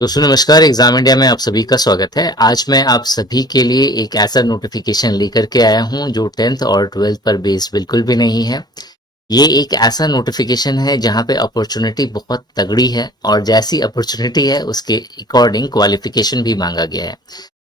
दोस्तों नमस्कार। Exam India में आप सभी का स्वागत है। आज मैं आप सभी के लिए एक ऐसा नोटिफिकेशन लेकर के आया हूं जो 10th और 12th पर बेस्ड बिल्कुल भी नहीं है। ये एक ऐसा नोटिफिकेशन है जहां पे अपॉर्चुनिटी बहुत तगड़ी है और जैसी अपॉर्चुनिटी है उसके अकॉर्डिंग क्वालिफिकेशन भी मांगा गया है।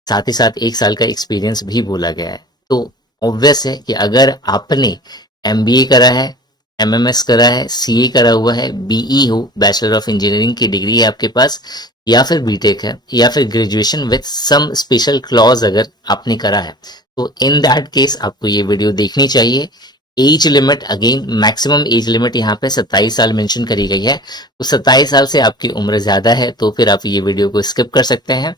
साथ ही साथ 1 साल का एक्सपीरियंस भी बोला गया है। तो ऑब्वियस है कि अगर आपने एमबीए करा है, एमएमएस करा है, सीए करा हुआ है, बीई हो, बैचलर ऑफ इंजीनियरिंग की डिग्री है आपके पास, या फिर बीटेक है, या फिर graduation with some special clause अगर आपने करा है, तो इन दैट केस आपको ये वीडियो देखनी चाहिए। Age limit, again maximum age limit यहाँ पे 27 साल मेंशन करी गई है। तो 27 साल से आपकी उम्र ज्यादा है तो फिर आप ये वीडियो को स्किप कर सकते हैं।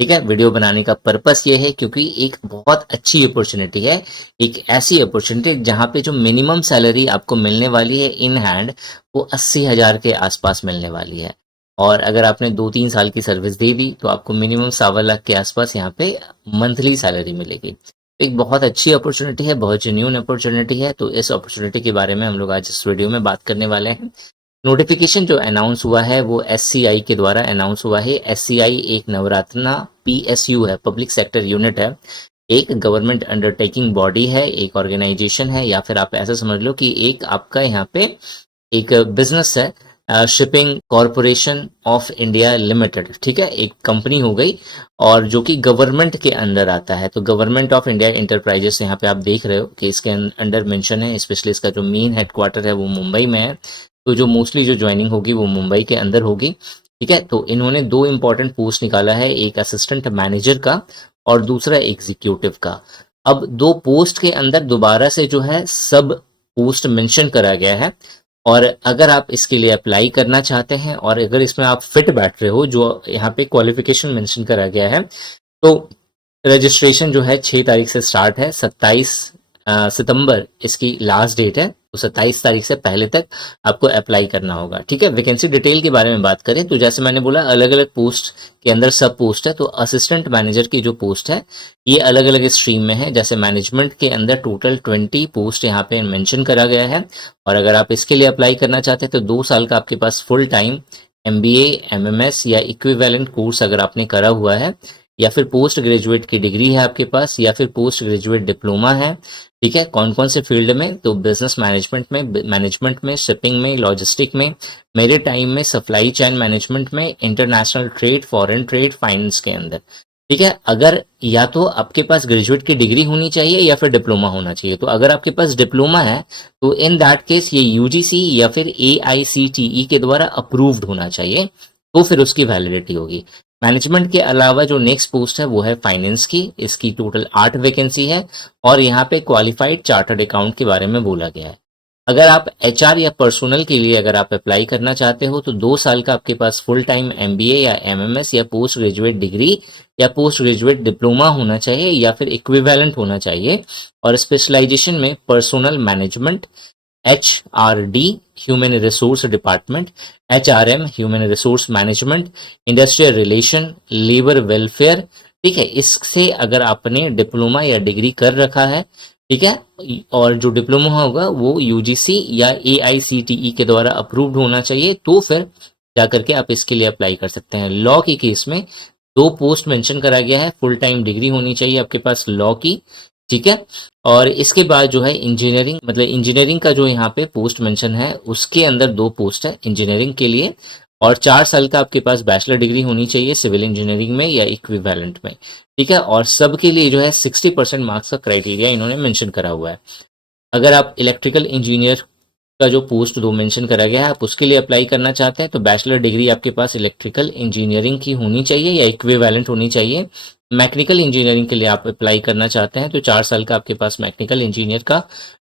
ठीक है, वीडियो बनाने का पर्पस ये है क्योंकि एक बहुत अच्छी अपॉर्चुनिटी है। एक ऐसी अपॉर्चुनिटी जहां पे जो मिनिमम सैलरी आपको मिलने वाली है इन हैंड, वो 80,000 के आसपास मिलने वाली है। और अगर आपने 2-3 साल की सर्विस दे दी तो आपको मिनिमम 1.25 लाख के आसपास यहाँ पे मंथली सैलरी मिलेगी। एक बहुत अच्छी अपॉर्चुनिटी है, बहुत जेन्युइन अपॉर्चुनिटी है। तो इस अपॉर्चुनिटी के बारे में हम लोग आज इस वीडियो में बात करने वाले हैं। नोटिफिकेशन जो अनाउंस हुआ है वो एससीआई के द्वारा अनाउंस हुआ है। एससीआई एक नवरत्ना पीएसयू है, पब्लिक सेक्टर यूनिट है, एक गवर्नमेंट अंडरटेकिंग बॉडी है, एक ऑर्गेनाइजेशन है, या फिर आप ऐसा समझ लो कि एक आपका यहाँ पे एक बिजनेस है। Shipping corporation of India limited, ठीक है, एक कंपनी हो गई और जो कि गवर्नमेंट के अंदर आता है। तो गवर्नमेंट ऑफ इंडिया इंटरप्राइजेस यहाँ पे आप देख रहे हो कि इसके अंडर मेंशन है। स्पेशली इसका जो मेन हेडक्वार्टर है वो मुंबई में है। तो जो मोस्टली जो ज्वाइनिंग होगी वो मुंबई के अंदर होगी। ठीक है, तो इन्होंने दो इंपॉर्टेंट पोस्ट निकाला है, एक असिस्टेंट मैनेजर का और दूसरा एग्जीक्यूटिव का। अब दो पोस्ट के अंदर दोबारा से जो है सब पोस्ट मेंशन करा गया है। और अगर आप इसके लिए अप्लाई करना चाहते हैं और अगर इसमें आप फिट बैठ रहे हो, जो यहाँ पे क्वालिफिकेशन मेंशन करा गया है, तो रजिस्ट्रेशन जो है 6 तारीख से स्टार्ट है। 27 सितंबर इसकी लास्ट डेट है। तो 27 तारीख से पहले तक आपको अप्लाई करना होगा। ठीक है, वैकेंसी डिटेल के बारे में बात करें तो जैसे मैंने बोला अलग अलग पोस्ट के अंदर सब पोस्ट है। तो असिस्टेंट मैनेजर की जो पोस्ट है ये अलग अलग स्ट्रीम में है। जैसे मैनेजमेंट के अंदर टोटल 20 पोस्ट यहाँ पे मेंशन करा गया है। और अगर आप इसके लिए अप्लाई करना चाहते हैं तो 2 साल का आपके पास फुल टाइम एमबीए, एमएमएस या इक्विवेलेंट कोर्स अगर आपने करा हुआ है, या फिर पोस्ट ग्रेजुएट की डिग्री है आपके पास, या फिर पोस्ट ग्रेजुएट डिप्लोमा है। ठीक है, कौन कौन से फील्ड में, तो बिजनेस मैनेजमेंट में, शिपिंग में, लॉजिस्टिक में, मेरे टाइम में, सप्लाई चेन मैनेजमेंट में, international trade, foreign trade, finance के अंदर। ठीक है, अगर या तो आपके पास ग्रेजुएट की डिग्री होनी चाहिए या फिर डिप्लोमा होना चाहिए। तो अगर आपके पास डिप्लोमा है तो इन दैट केस ये यूजीसी या फिर एआईसीटीई के द्वारा अप्रूव्ड होना चाहिए, तो फिर उसकी वैलिडिटी होगी। मैनेजमेंट के अलावा जो नेक्स्ट पोस्ट है वो है फाइनेंस की। इसकी टोटल 8 वैकेंसी है और यहाँ पे क्वालिफाइड चार्टर्ड अकाउंट के बारे में बोला गया है। अगर आप एचआर या पर्सनल के लिए अगर आप अप्लाई करना चाहते हो तो 2 साल का आपके पास फुल टाइम एमबीए या एमएमएस या पोस्ट ग्रेजुएट डिग्री या पोस्ट ग्रेजुएट डिप्लोमा होना चाहिए या फिर इक्विवेलेंट होना चाहिए। और स्पेशलाइजेशन में personal management, HRD human resource department, HRM human resource management, industrial relation, labour welfare. ठीक है, इससे अगर आपने डिप्लोमा या डिग्री कर रखा है, ठीक है, और जो डिप्लोमा होगा वो यूजीसी या एआईसीटीई के द्वारा अप्रूव्ड होना चाहिए, तो फिर जाकर के आप इसके लिए अप्लाई कर सकते हैं। लॉ के केस में दो पोस्ट मेंशन करा गया है, फुल टाइम डिग्री होनी चाहिए आपके पास लॉ की। ठीक है, और इसके बाद जो है इंजीनियरिंग, मतलब इंजीनियरिंग का जो यहाँ पे पोस्ट मेंशन है उसके अंदर दो पोस्ट है इंजीनियरिंग के लिए। और 4 साल का आपके पास बैचलर डिग्री होनी चाहिए सिविल इंजीनियरिंग में या इक्विवेलेंट में। ठीक है, और सबके लिए जो है 60% मार्क्स का क्राइटेरिया इन्होंने मेंशन करा हुआ है। अगर आप इलेक्ट्रिकल इंजीनियर का जो पोस्ट दो मेंशन करा गया है आप उसके लिए अप्लाई करना चाहते हैं तो बैचलर डिग्री आपके पास इलेक्ट्रिकल इंजीनियरिंग की होनी चाहिए या इक्विवेलेंट होनी चाहिए। मैकेनिकल इंजीनियरिंग के लिए आप अप्लाई करना चाहते हैं तो 4 साल का आपके पास मैकेनिकल इंजीनियर का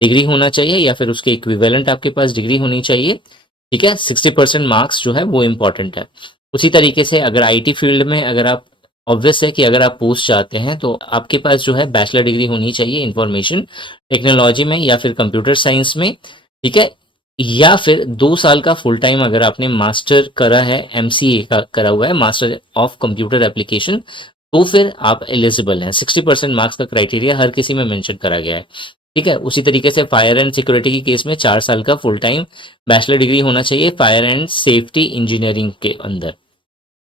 डिग्री होना चाहिए या फिर उसके इक्विवेलेंट आपके पास डिग्री होनी चाहिए। ठीक है, 60% मार्क्स जो है वो इम्पोर्टेंट है। उसी तरीके से अगर आईटी फील्ड में अगर आप, ऑब्वियस है कि अगर आप पोस्ट चाहते हैं तो आपके पास जो है बैचलर डिग्री होनी चाहिए इंफॉर्मेशन टेक्नोलॉजी में या फिर कंप्यूटर साइंस में। ठीक है, या फिर 2 साल का फुल टाइम अगर आपने मास्टर करा है, एमसीए का करा हुआ है, मास्टर ऑफ कंप्यूटर एप्लीकेशन, तो फिर आप एलिजिबल हैं। 60% मार्क्स का क्राइटेरिया हर किसी में मेंशन करा गया है। ठीक है, उसी तरीके से फायर एंड सिक्योरिटी के केस में 4 साल का फुल टाइम बैचलर डिग्री होना चाहिए फायर एंड सेफ्टी इंजीनियरिंग के अंदर।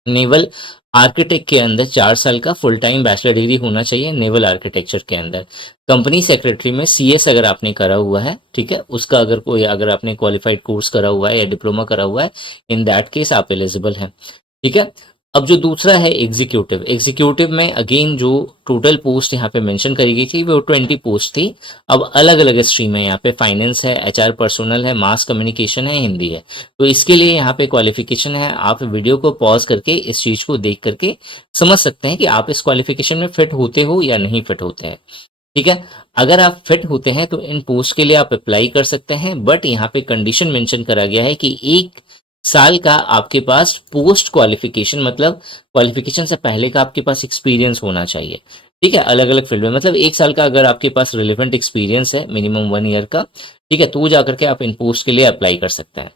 नेवल आर्किटेक्ट के अंदर 4 साल का फुल टाइम बैचलर डिग्री होना चाहिए नेवल आर्किटेक्चर के अंदर। कंपनी सेक्रेटरी में सीएस अगर आपने करा हुआ है, ठीक है, उसका अगर कोई अगर आपने क्वालिफाइड कोर्स करा हुआ है या डिप्लोमा करा हुआ है, इन दैट केस आप एलिजिबल हैं, ठीक है। अब जो दूसरा है एग्जीक्यूटिव, एग्जीक्यूटिव में अगेन जो टोटल पोस्ट यहाँ पे मेंशन करी गई थी वो 20 पोस्ट थी। अब अलग अलग स्ट्रीम है, यहाँ पे फाइनेंस है, एचआर पर्सनल है, मास कम्युनिकेशन है, हिंदी है। तो इसके लिए यहाँ पे क्वालिफिकेशन है, आप वीडियो को पॉज करके इस चीज को देख करके समझ सकते हैं कि आप इस क्वालिफिकेशन में फिट होते हो या नहीं फिट होते हैं, ठीक है। अगर आप फिट होते हैं तो इन पोस्ट के लिए आप अप्लाई कर सकते हैं, बट यहाँ पे कंडीशन मेंशन करा गया है कि 1 साल का आपके पास पोस्ट क्वालिफिकेशन, मतलब क्वालिफिकेशन से पहले का आपके पास एक्सपीरियंस होना चाहिए, ठीक है, अलग अलग फील्ड में। मतलब 1 साल का अगर आपके पास रिलेवेंट एक्सपीरियंस है, मिनिमम 1 ईयर का, ठीक है, तो जा करके आप इन पोस्ट के लिए अप्लाई कर सकते हैं,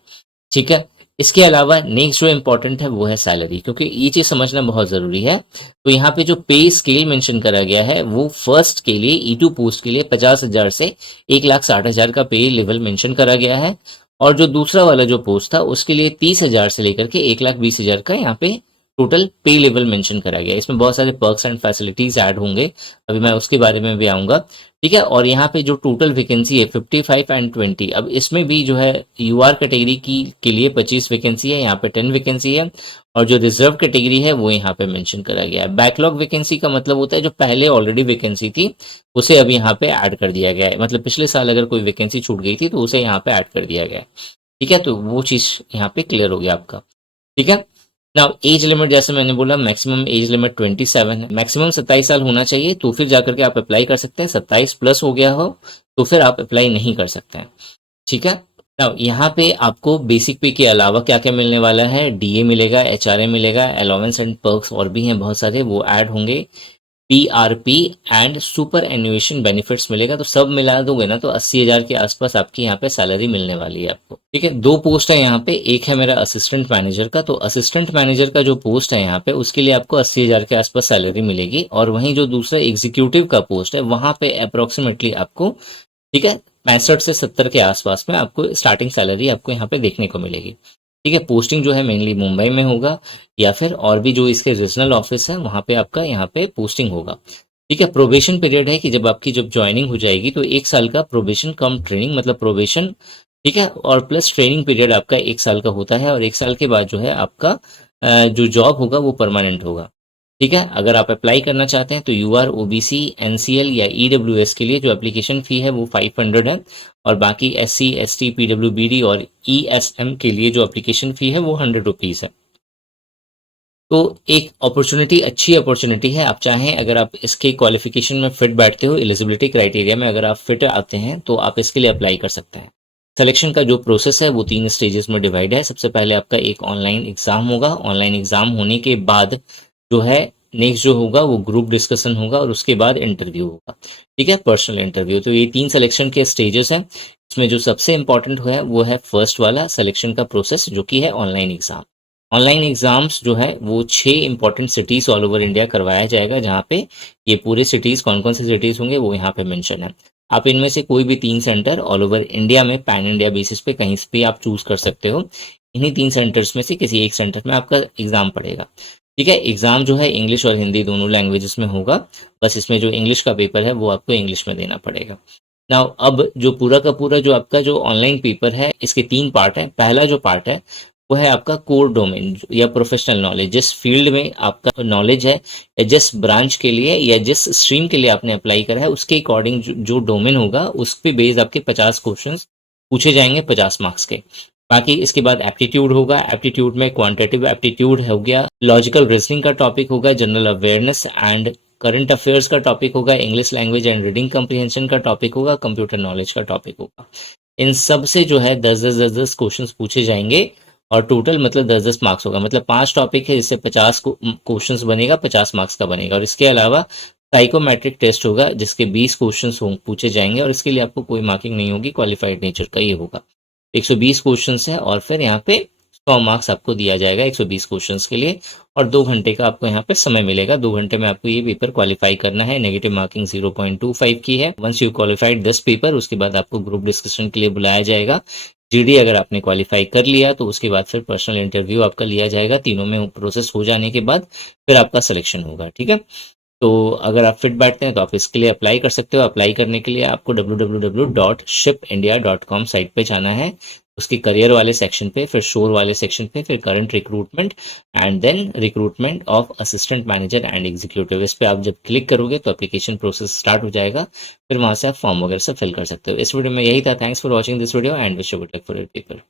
ठीक है। इसके अलावा नेक्स्ट जो इंपॉर्टेंट है वो है सैलरी, क्योंकि ये चीज समझना बहुत जरूरी है। तो यहाँ पे जो पे स्केल मेंशन करा गया है वो फर्स्ट के लिए E2 पोस्ट के लिए 50,000 से 1,60,000 का पे लेवल मेंशन करा गया है। और जो दूसरा वाला जो पोस्ट था उसके लिए 30,000 से लेकर के 1,20,000 का यहाँ पे टोटल पे लेवल मेंशन करा गया है। इसमें बहुत सारे पर्क्स एंड फैसिलिटीज ऐड होंगे, अभी मैं उसके बारे में भी आऊंगा, ठीक है। और यहाँ पे जो टोटल वैकेंसी है 55 एंड 20, अब इसमें भी जो है यूआर कैटेगरी की के लिए 25 वैकेंसी है, यहाँ पे 10 वैकेंसी है। और जो रिजर्व कैटेगरी है वो यहाँ पे मेंशन करा गया है। बैकलॉग वैकेंसी का मतलब होता है जो पहले ऑलरेडी वैकेंसी थी उसे अब यहाँ पे ऐड कर दिया गया है, मतलब पिछले साल अगर कोई वैकेंसी छूट गई थी तो उसे यहाँ पे ऐड कर दिया गया है, ठीक है। तो वो चीज यहाँ पे क्लियर हो गया आपका, ठीक है। नाउ एज लिमिट, जैसे मैंने बोला मैक्सिमम एज लिमिट 27 है, मैक्सिमम 27 साल होना चाहिए तो फिर जाकर के आप अप्लाई कर सकते हैं। 27 प्लस हो गया हो तो फिर आप अप्लाई नहीं कर सकते हैं, ठीक है। नाउ यहाँ पे आपको बेसिक पे के अलावा क्या क्या मिलने वाला है, डीए मिलेगा, एचआरए मिलेगा, अलाउंस एंड पर्क्स और भी हैं बहुत सारे, वो ऐड होंगे। पीआरपी एंड सुपर एन्युएशन बेनिफिट्स मिलेगा। तो सब मिला दोगे ना तो 80,000 के आसपास आपकी यहाँ पे सैलरी मिलने वाली है आपको, ठीक है। 2 पोस्ट है यहाँ पे, एक है मेरा असिस्टेंट मैनेजर का, तो असिस्टेंट मैनेजर का जो पोस्ट है यहाँ पे उसके लिए आपको 80,000 के आसपास सैलरी मिलेगी। और वहीं जो दूसरा एग्जीक्यूटिव का पोस्ट है वहां पे अप्रोक्सीमेटली आपको, ठीक है, 65 से 70 के आसपास में आपको स्टार्टिंग सैलरी आपको यहाँ पे देखने को मिलेगी, ठीक है। पोस्टिंग जो है मेनली मुंबई में होगा या फिर और भी जो इसके रीजनल ऑफिस है वहां पे आपका यहाँ पे पोस्टिंग होगा, ठीक है। प्रोबेशन पीरियड है कि जब आपकी जब ज्वाइनिंग हो जाएगी तो 1 साल का प्रोबेशन कम ट्रेनिंग, मतलब प्रोबेशन, ठीक है, और प्लस ट्रेनिंग पीरियड आपका 1 साल का होता है। और 1 साल के बाद जो है आपका जो जॉब होगा वो परमानेंट होगा, ठीक है। अगर आप अप्लाई करना चाहते हैं तो यूआर, ओबीसी, एनसीएल या ईडब्ल्यूएस के लिए जो एप्लीकेशन फी है वो 500 है, और बाकी एससी, एसटी, पीडब्ल्यूबीडी और ईएसएम के लिए जो एप्लीकेशन फी है वो 100 रुपीज है। तो एक अपॉर्चुनिटी, अच्छी अपॉर्चुनिटी है। आप चाहें अगर आप इसके क्वालिफिकेशन में फिट बैठते हो, एलिजिबिलिटी क्राइटेरिया में अगर आप फिट आते हैं तो आप इसके लिए अप्लाई कर सकते हैं। सिलेक्शन का जो प्रोसेस है वो 3 स्टेजेस में डिवाइड है। सबसे पहले आपका एक ऑनलाइन एग्जाम होगा, ऑनलाइन एग्जाम होने के बाद जो है नेक्स्ट जो होगा वो ग्रुप डिस्कशन होगा और उसके बाद इंटरव्यू होगा, ठीक है, पर्सनल इंटरव्यू। तो ये 3 सिलेक्शन के स्टेजेस हैं। इसमें जो सबसे इंपॉर्टेंट है वो है फर्स्ट वाला सिलेक्शन का प्रोसेस, जो कि है ऑनलाइन एग्जाम। ऑनलाइन एग्जाम्स जो है वो 6 important cities all over India करवाया जाएगा, जहाँ पे ये पूरे सिटीज कौन कौन से सिटीज होंगे वो यहाँ पे मेंशन है। आप इनमें से कोई भी 3 सेंटर ऑल ओवर इंडिया में पैन इंडिया बेसिस पे कहीं से भी आप चूज कर सकते हो। इन्हीं 3 सेंटर्स में से किसी एक सेंटर में आपका एग्जाम पड़ेगा, ठीक है। एग्जाम जो है इंग्लिश और हिंदी दोनों लैंग्वेजेस में होगा, बस इसमें जो इंग्लिश का पेपर है वो आपको इंग्लिश में देना पड़ेगा। नाउ अब जो पूरा का पूरा जो आपका जो ऑनलाइन पेपर है इसके 3 पार्ट है। पहला जो पार्ट है वो है आपका कोर डोमेन या प्रोफेशनल नॉलेज, जिस फील्ड में आपका नॉलेज है या जिस ब्रांच के लिए या जिस स्ट्रीम के लिए आपने अप्लाई करा है उसके अकॉर्डिंग जो डोमेन होगा उस पे बेस आपके 50 क्वेश्चन पूछे जाएंगे 50 मार्क्स के। बाकी इसके बाद एप्टीट्यूड होगा, एप्टीट्यूड में क्वांटिटेटिव एप्टीट्यूड हो गया, लॉजिकल रीजनिंग का टॉपिक होगा, general awareness and current affairs का टॉपिक होगा, English language and reading comprehension का टॉपिक होगा, कंप्यूटर नॉलेज का टॉपिक होगा। इन सब से जो है 10-10 क्वेश्चन पूछे जाएंगे और टोटल मतलब 10-10 मार्क्स होगा। मतलब 5 टॉपिक है जिससे 50 क्वेश्चन बनेगा, 50 मार्क्स का बनेगा। और इसके अलावा साइकोमेट्रिक टेस्ट होगा जिसके 20 क्वेश्चन पूछे जाएंगे और इसके लिए आपको कोई मार्किंग नहीं होगी, क्वालिफाइड नेचर का ये होगा। 120 क्वेश्चन है और फिर यहाँ पे 100 मार्क्स आपको दिया जाएगा 120 क्वेश्चंस के लिए, और 2 घंटे का आपको यहाँ पे समय मिलेगा। 2 घंटे में आपको ये पेपर क्वालिफाई करना है। नेगेटिव मार्किंग 0.25 की है। वंस यू क्वालिफाइड 10 पेपर, उसके बाद आपको ग्रुप डिस्कशन के लिए बुलाया जाएगा। जीडी अगर आपने क्वालिफाई कर लिया तो उसके बाद फिर पर्सनल इंटरव्यू आपका लिया जाएगा। तीनों में प्रोसेस हो जाने के बाद फिर आपका सिलेक्शन होगा, ठीक है। तो अगर आप फिट बैठते हैं तो आप इसके लिए अप्लाई कर सकते हो। अप्लाई करने के लिए आपको www.shipindia.com साइट पे जाना है, उसके करियर वाले सेक्शन पे, फिर शोर वाले सेक्शन पे, फिर current recruitment and then recruitment of assistant manager and executive. इस पे आप जब क्लिक करोगे तो एप्लीकेशन प्रोसेस स्टार्ट हो जाएगा। फिर वहां से आप फॉर्म वगैरह सब फिल कर सकते हो। इस वीडियो में यही था। Thanks for watching this video and wish you good luck for your paper.